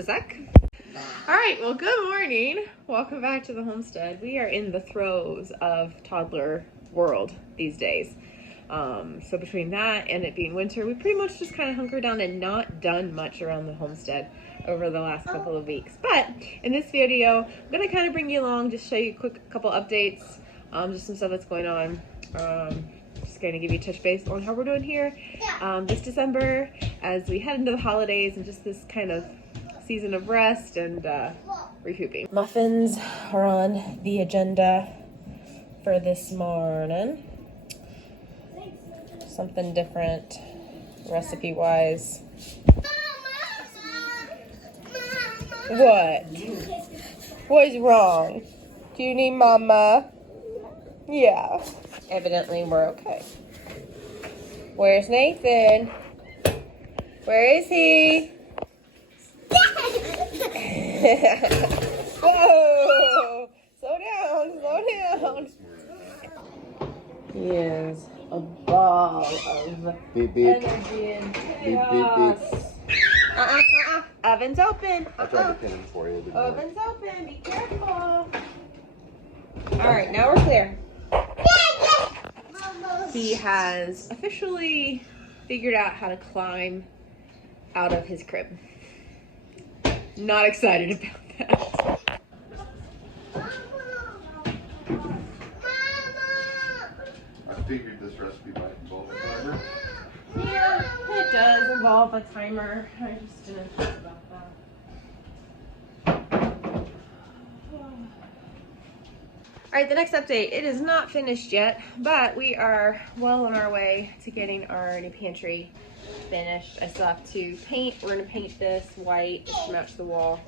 a sec. All right, well, good morning. Welcome back to the homestead. We are in the throes of toddler world these days. So between that and it being winter, we pretty much just kind of hunkered down and not done much around the homestead over the last couple of weeks. But in this video, I'm going to kind of bring you along, just show you a quick couple updates, just some stuff that's going on. Just going to give you a touch base on how we're doing here this December as we head into the holidays and just this kind of season of rest and recouping. Muffins are on the agenda for this morning. Something different recipe wise. What? What is wrong? Do you need mama? Yeah. Evidently we're okay. Where's Nathan? Where is he? Whoa! Slow down, slow down. He is a ball of beep, beep. energy and chaos. Oven's open. I tried to pin him for you. Oven's open. Be careful. All right, now we're clear. He has officially figured out how to climb out of his crib. Not excited about that. I figured this recipe might involve a timer. Yeah, it does involve a timer. I just didn't think about that. Alright, the next update. It is not finished yet, but we are well on our way to getting our new pantry finished. I still have to paint. We're going to paint this white just to match the wall.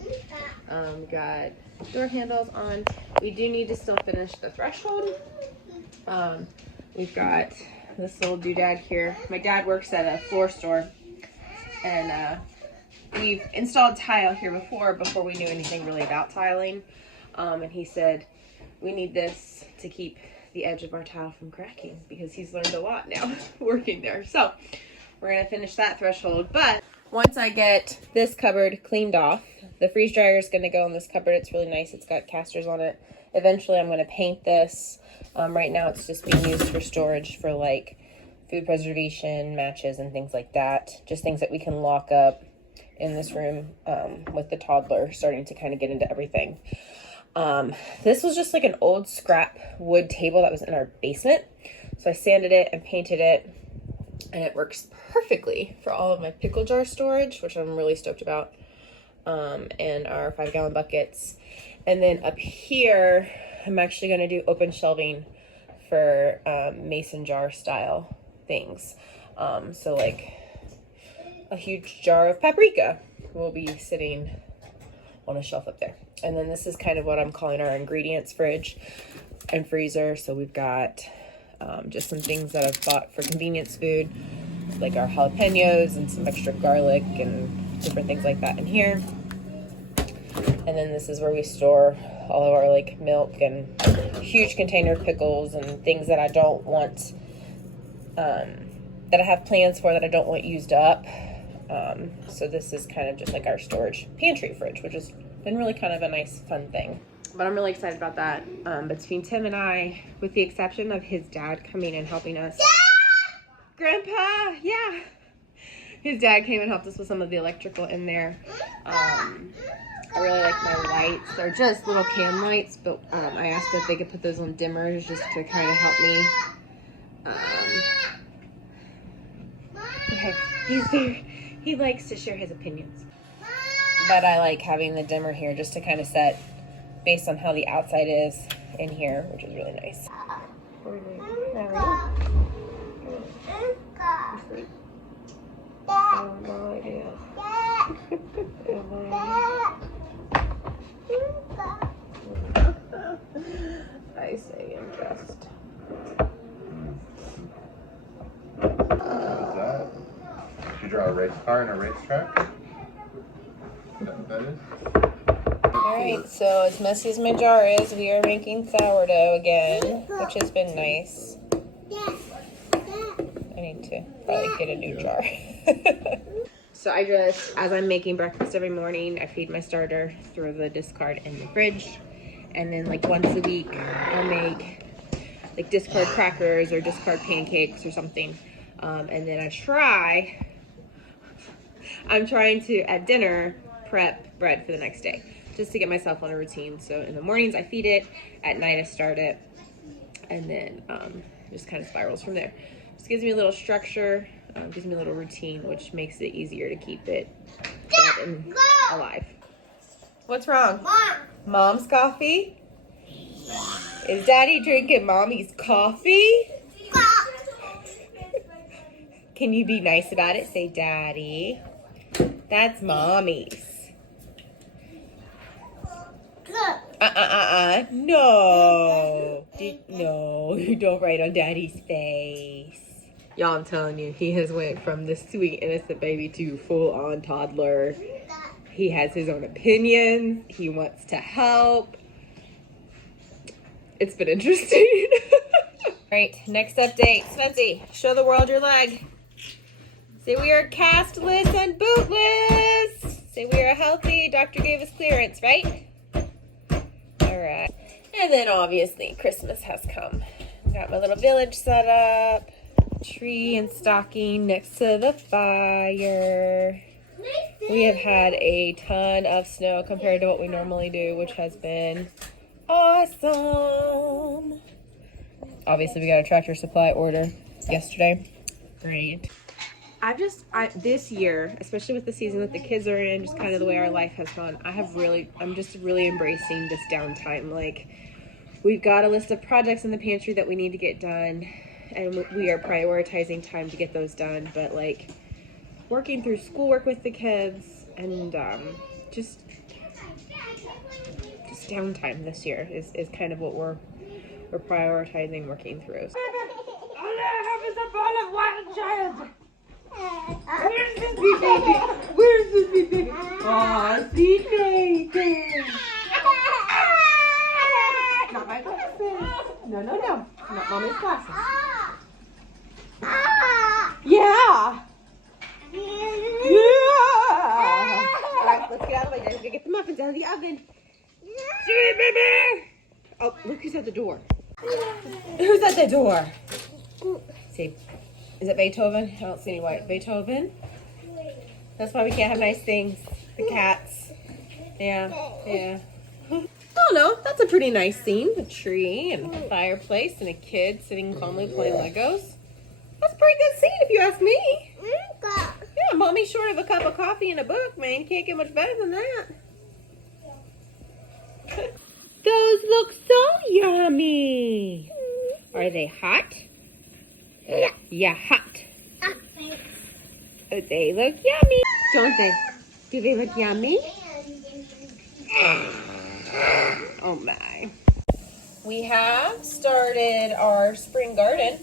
We got door handles on. We do need to still finish the threshold. We've got this little doodad here. My dad works at a floor store, and we've installed tile here before we knew anything really about tiling. And he said, we need this to keep the edge of our tile from cracking because he's learned a lot now working there. So we're going to finish that threshold. But once I get this cupboard cleaned off, the freeze dryer is going to go in this cupboard. It's really nice. It's got casters on it. Eventually I'm going to paint this. Right now it's just being used for storage for like food preservation, matches, and things like that. Just things that we can lock up in this room with the toddler starting to kind of get into everything. This was just like an old scrap wood table that was in our basement. So I sanded it and painted it, and it works perfectly for all of my pickle jar storage, which I'm really stoked about, and our 5-gallon buckets. And then up here, I'm actually going to do open shelving for mason jar style things. So like a huge jar of paprika will be sitting on a shelf up there. And then this is kind of what I'm calling our ingredients fridge and freezer. So we've got just some things that I've bought for convenience food, like our jalapenos and some extra garlic and different things like that in here. And then this is where we store all of our like milk and huge container of pickles and things that I don't want, that I have plans for that I don't want used up. So this is kind of just like our storage pantry fridge, which has been really kind of a nice, fun thing. But I'm really excited about that. Between Tim and I, with the exception of his dad coming and helping us. Grandpa, yeah. His dad came and helped us with some of the electrical in there. I really like my lights. They're just little can lights, but I asked if they could put those on dimmers just to kind of help me. He likes to share his opinions. But I like having the dimmer here just to kind of set based on how the outside is in here, which is really nice. No idea. I say I'm just. What's that? Did you draw a race car and a racetrack? Is that what that is? Alright, so as messy as my jar is, we are making sourdough again, which has been nice. I need to probably get a new jar. So I just, as I'm making breakfast every morning, I feed my starter, throw the discard in the fridge, and then like once a week I'll make like discard crackers or discard pancakes or something. And then I'm trying to, at dinner, prep bread for the next day, just to get myself on a routine. So in the mornings I feed it, at night I start it, and then just kind of spirals from there. Just gives me a little structure, gives me a little routine, which makes it easier to keep it fed and alive. What's wrong? Mom. Mom's coffee? Is Daddy drinking Mommy's coffee? Can you be nice about it? Say, Daddy. That's Mommy's. No. No, you don't write on Daddy's face. Y'all, I'm telling you, he has went from the sweet, innocent baby to full-on toddler. He has his own opinions. He wants to help. It's been interesting. All right, next update. Spency, show the world your leg. Say we are castless and bootless. Say we are healthy. Doctor gave us clearance, right? All right. And then obviously Christmas has come. Got my little village set up. Tree and stocking next to the fire. We have had a ton of snow compared to what we normally do, which has been awesome. Obviously, we got a Tractor Supply order yesterday. Great. This year, especially with the season that the kids are in, just kind of the way our life has gone, I'm just really embracing this downtime. Like, we've got a list of projects in the pantry that we need to get done, and we are prioritizing time to get those done. But like, working through schoolwork with the kids and just downtime this year is kind of what we're prioritizing working through. All I have is a ball of wild child. Where's this wee baby? Where's this wee baby? Oh, sweet baby. Not my glasses. No. Not Mommy's glasses. Yeah. All right, let's get out of the way. Daddy's gonna get the muffins out of the oven. Sweet baby. Oh, look who's at the door. Who's at the door? See, is it Beethoven? I don't see any white. Beethoven? That's why we can't have nice things. The cats. Yeah. Oh no, that's a pretty nice scene. A tree and a fireplace and a kid sitting calmly playing Legos. That's a pretty good scene if you ask me. Yeah, Mommy short of a cup of coffee and a book, man. Can't get much better than that. Those look so yummy. Are they hot? Yeah, hot. They look yummy. Don't they? Do they look yummy? Oh my. We have started our spring garden.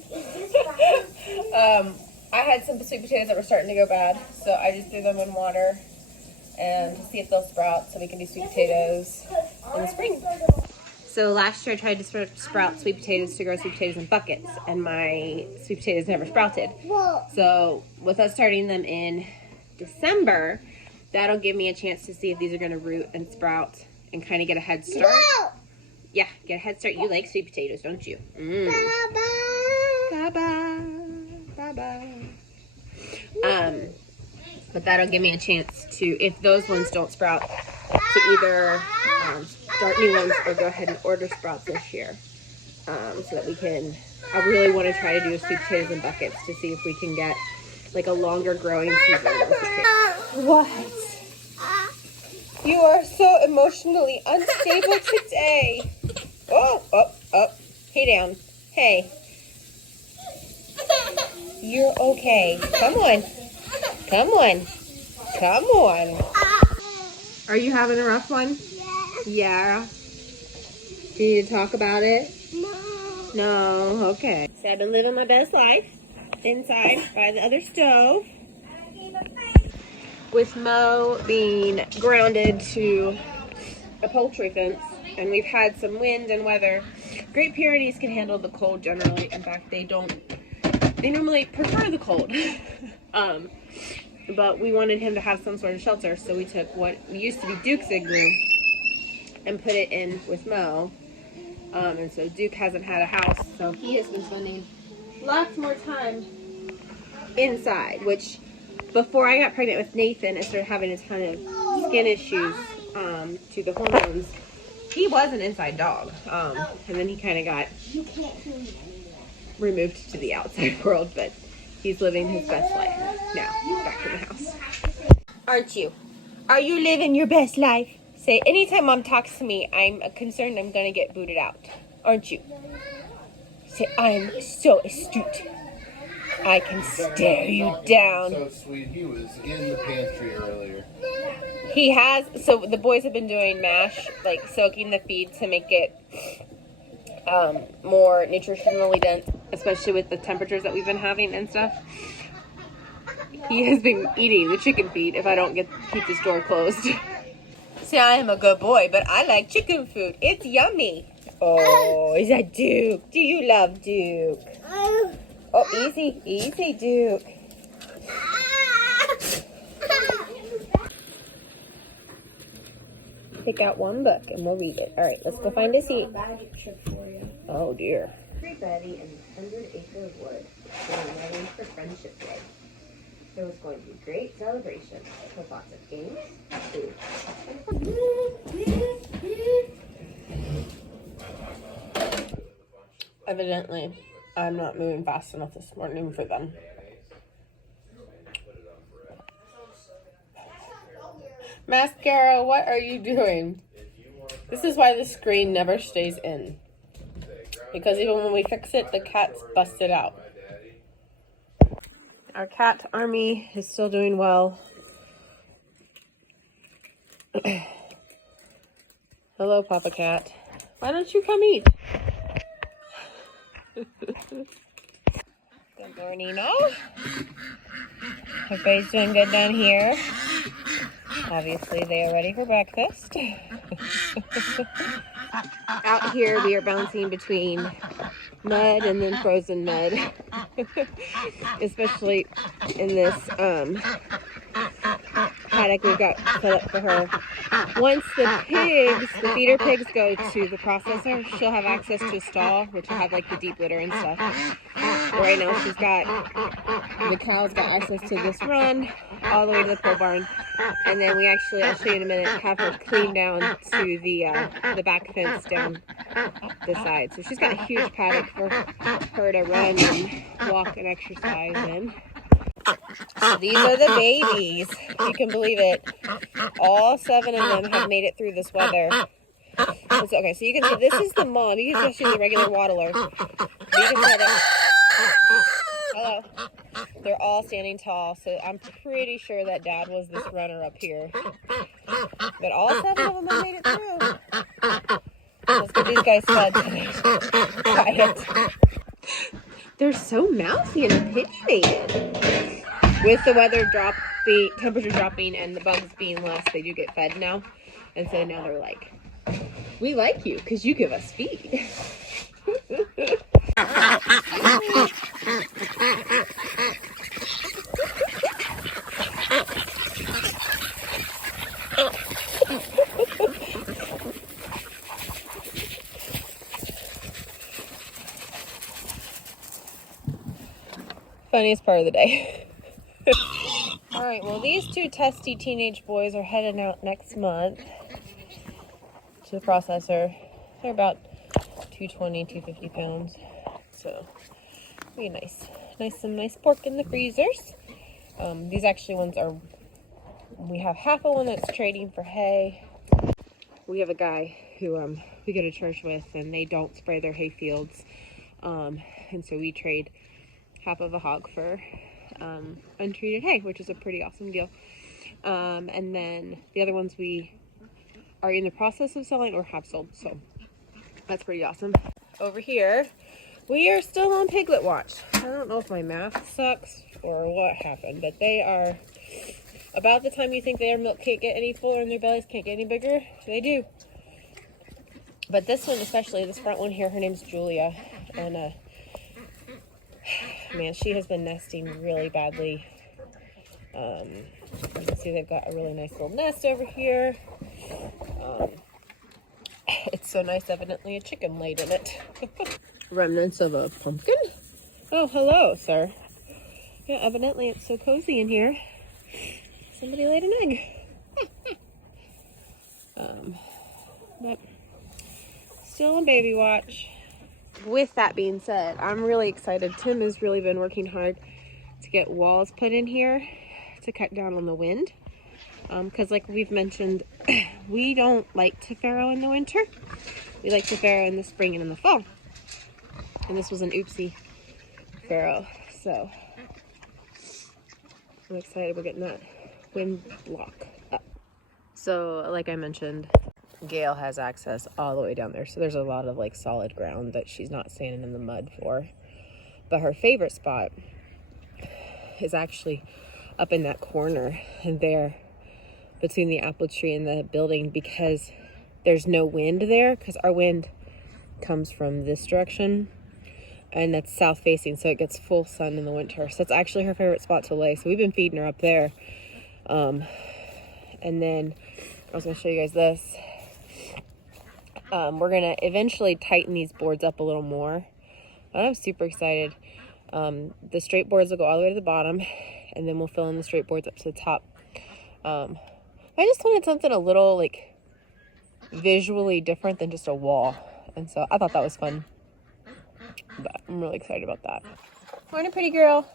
I had some sweet potatoes that were starting to go bad, so I just threw them in water and to see if they'll sprout so we can do sweet potatoes in the spring. So last year I tried to sprout sweet potatoes to grow sweet potatoes in buckets, and my sweet potatoes never sprouted. So with us starting them in December, that'll give me a chance to see if these are going to root and sprout and kind of get a head start. Yeah, get a head start. You like sweet potatoes, don't you? Bye-bye. But that'll give me a chance to, if those ones don't sprout, to either start new ones or go ahead and order sprouts this year. So that we can, I really want to try to do sweet potatoes in buckets to see if we can get like a longer growing season. What? You are so emotionally unstable today. Oh. Hey down. Hey. You're okay. Come on. Are you having a rough one? Yeah. Do you need to talk about it? No. Okay. So I've been living my best life inside by the other stove. With Mo being grounded to a poultry fence, and we've had some wind and weather. Great Pyrenees can handle the cold generally. In fact, they normally prefer the cold. but we wanted him to have some sort of shelter, so we took what used to be Duke's igloo and put it in with Mo. And so Duke hasn't had a house, so he has been spending lots more time inside, which before I got pregnant with Nathan and started having a ton of skin issues to the hormones, he was an inside dog. And then he kind of got removed to the outside world, but he's living his best life now, back in the house. Aren't you? Are you living your best life? Say, anytime Mom talks to me, I'm concerned I'm gonna get booted out. Aren't you? Say, I'm so astute. I can stare you down. So sweet. He was in the pantry earlier. He has, so the boys have been doing mash, like soaking the feed to make it more nutritionally dense, especially with the temperatures that we've been having and stuff. He has been eating the chicken feed if I don't keep this door closed. See, I am a good boy, but I like chicken food. It's yummy. Oh, is that Duke? Do you love Duke? Oh, easy, easy, Duke. Pick out one book and we'll read it. All right, let's go find a seat. Oh, dear. Everybody in 100 Acre of Wood were wedding for Friendship Day. There was going to be great celebration with lots of games, food, and fun. Evidently, I'm not moving fast enough this morning for them. Mascara, what are you doing? This is why the screen never stays in. Because even when we fix it, the cat's busted out. Our cat army is still doing well. Hello, Papa Cat. Why don't you come eat? Good morning, all. Everybody's doing good down here. Obviously, they are ready for breakfast. Out here, we are bouncing between mud and then frozen mud. Especially in this paddock we've got set up for her. Once the feeder pigs go to the processor, she'll have access to a stall, which will have like the deep litter and stuff. But right now the cows got access to this run all the way to the pole barn. And then we actually, I'll show you in a minute, have her clean down to the back fence down the side. So she's got a huge paddock for her to run and walk and exercise in. So these are the babies, if you can believe it. All 7 of them have made it through this weather. Okay, so you can see this is the mom. You can see she's a regular waddler. You can tell that. Hello. They're all standing tall, so I'm pretty sure that Dad was this runner up here. But all 7 of them have made it through. Let's get these guys fed tonight. Quiet. They're so mousy and opinionated. With the temperature dropping and the bugs being less, they do get fed now. And so now they're like, we like you because you give us feed. Funniest part of the day. All right, well, these 2 testy teenage boys are heading out next month to the processor. They're about 220, 250 pounds. So, be nice. Some nice pork in the freezers. These actually ones are, we have half of one that's trading for hay. We have a guy who we go to church with, and they don't spray their hay fields. And so we trade half of a hog for untreated hay, which is a pretty awesome deal. And then the other ones we are in the process of selling or have sold, so that's pretty awesome. Over here, we are still on piglet watch. I don't know if my math sucks or what happened, but they are about the time you think their milk can't get any fuller and their bellies can't get any bigger, they do. But this one especially, this front one here, her name's Julia, and man, she has been nesting really badly You can see they've got a really nice little nest over here. It's so nice, evidently a chicken laid in it. Remnants of a pumpkin. Oh, hello, sir. Yeah, evidently it's so cozy in here. Somebody laid an egg. But still on baby watch. With that being said, I'm really excited. Tim has really been working hard to get walls put in here to cut down on the wind. Because like we've mentioned, we don't like to farrow in the winter. We like to farrow in the spring and in the fall. And this was an oopsie farrow. So I'm excited we're getting that wind block up. So like I mentioned, Gail has access all the way down there. So there's a lot of like solid ground that she's not standing in the mud for. But her favorite spot is actually up in that corner and there between the apple tree and the building, because there's no wind there, because our wind comes from this direction and that's south facing, so it gets full sun in the winter. So it's actually her favorite spot to lay. So we've been feeding her up there. And then I was going to show you guys this. We're going to eventually tighten these boards up a little more. And I'm super excited. The straight boards will go all the way to the bottom, and then we'll fill in the straight boards up to the top. I just wanted something a little like visually different than just a wall. And so I thought that was fun. But I'm really excited about that. Morning, pretty girl.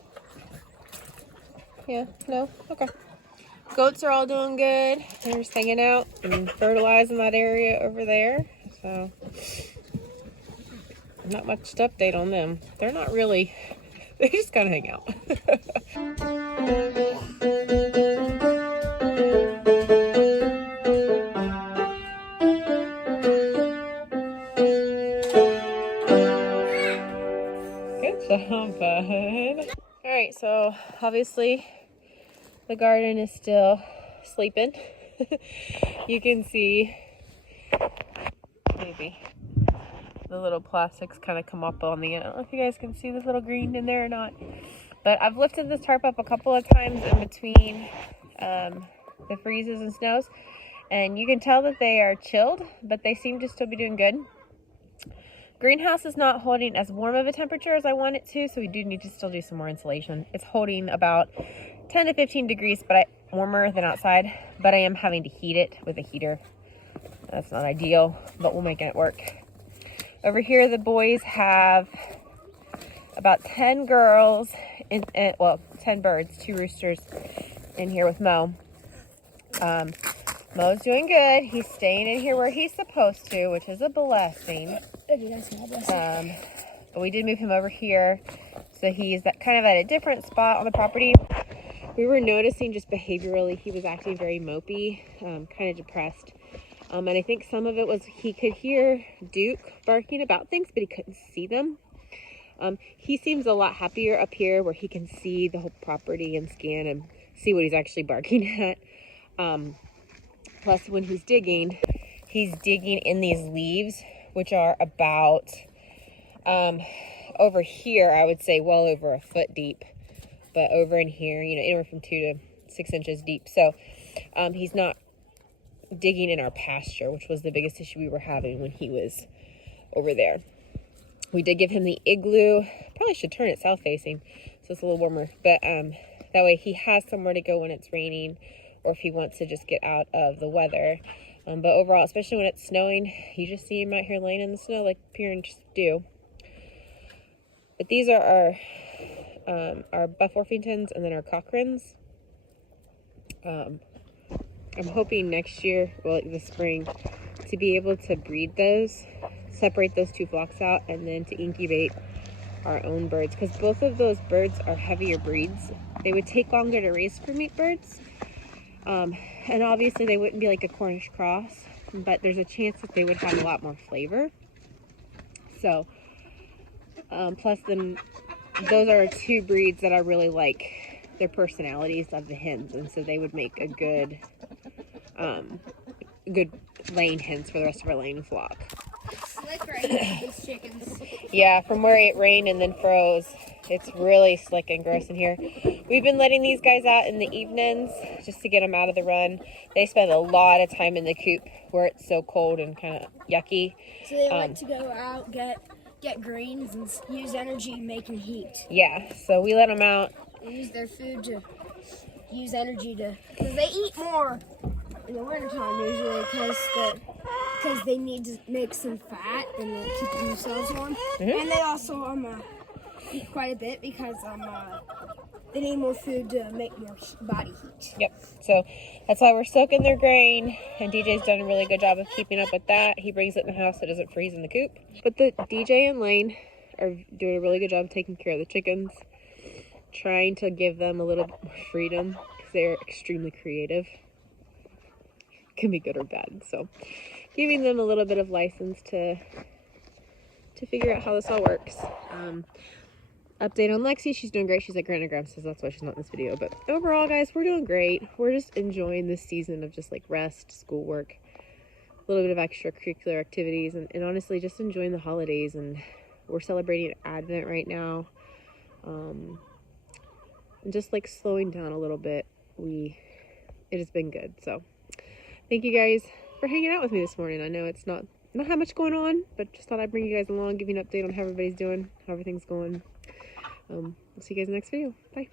Yeah, no? Okay. Goats are all doing good. They're just hanging out and fertilizing that area over there. So not much to update on them. They're not really, they just kind of hang out. Good job, bud. All right, so obviously the garden is still sleeping. You can see maybe the little plastics kind of come up on the end. I don't know if you guys can see this little green in there or not. But I've lifted this tarp up a couple of times in between the freezes and snows. And you can tell that they are chilled, but they seem to still be doing good. Greenhouse is not holding as warm of a temperature as I want it to, so we do need to still do some more insulation. It's holding about 10 to 15 degrees, but warmer than outside, but I am having to heat it with a heater. That's not ideal, but we're making it work. Over here, the boys have about 10 girls, well, 10 birds, 2 roosters in here with Mo. Mo's doing good. He's staying in here where he's supposed to, which is a blessing. But we did move him over here, so he's kind of at a different spot on the property. We were noticing just behaviorally he was acting very mopey, kind of depressed. And I think some of it was he could hear Duke barking about things, but he couldn't see them. He seems a lot happier up here where he can see the whole property and scan and see what he's actually barking at. Plus, when he's digging in these leaves, which are about, over here, I would say well over a foot deep. But over in here, you know, anywhere from 2 to 6 inches deep. So he's not digging in our pasture, which was the biggest issue we were having when he was over there. We did give him the igloo. Probably should turn it south facing so it's a little warmer. But that way he has somewhere to go when it's raining or if he wants to just get out of the weather. But overall, especially when it's snowing, you just see him out here laying in the snow like parents do. But these are our Buff Orpingtons and then our Cochrans. I'm hoping next year, well, this spring, to be able to breed those, separate those 2 flocks out, and then to incubate our own birds. Because both of those birds are heavier breeds. They would take longer to raise for meat birds. And obviously they wouldn't be like a Cornish cross, but there's a chance that they would have a lot more flavor. So, plus then, those are 2 breeds that I really like their personalities of the hens, and so they would make a good laying hens for the rest of our laying flock. Slick rain these chickens. Yeah, from where it rained and then froze, It's really slick and gross in here. We've been letting these guys out in the evenings just to get them out of the run. They spend a lot of time in the coop where it's so cold and kind of yucky. So they like to go out, get greens, and use energy making heat. Yeah, so we let them out. They use their food to use energy to, because they eat more in the wintertime usually because they need to make some fat and keep themselves warm. And they also eat quite a bit because they need more food to make more body heat. Yep, so that's why we're soaking their grain, and DJ's done a really good job of keeping up with that. He brings it in the house so it doesn't freeze in the coop. But the DJ and Lane are doing a really good job taking care of the chickens, trying to give them a little bit more freedom because they're extremely creative. Can be good or bad, so giving them a little bit of license to figure out how this all works. Update on Lexi, she's doing great. She's at Grant and Graham, so that's why she's not in this video. But overall, guys, we're doing great. We're just enjoying this season of just like rest, schoolwork, a little bit of extracurricular activities, and honestly just enjoying the holidays. And we're celebrating Advent right now, and just like slowing down a little bit. It has been good. So thank you guys for hanging out with me this morning. I know it's not how much going on, but just thought I'd bring you guys along, give you an update on how everybody's doing, how everything's going. We'll see you guys in the next video. Bye.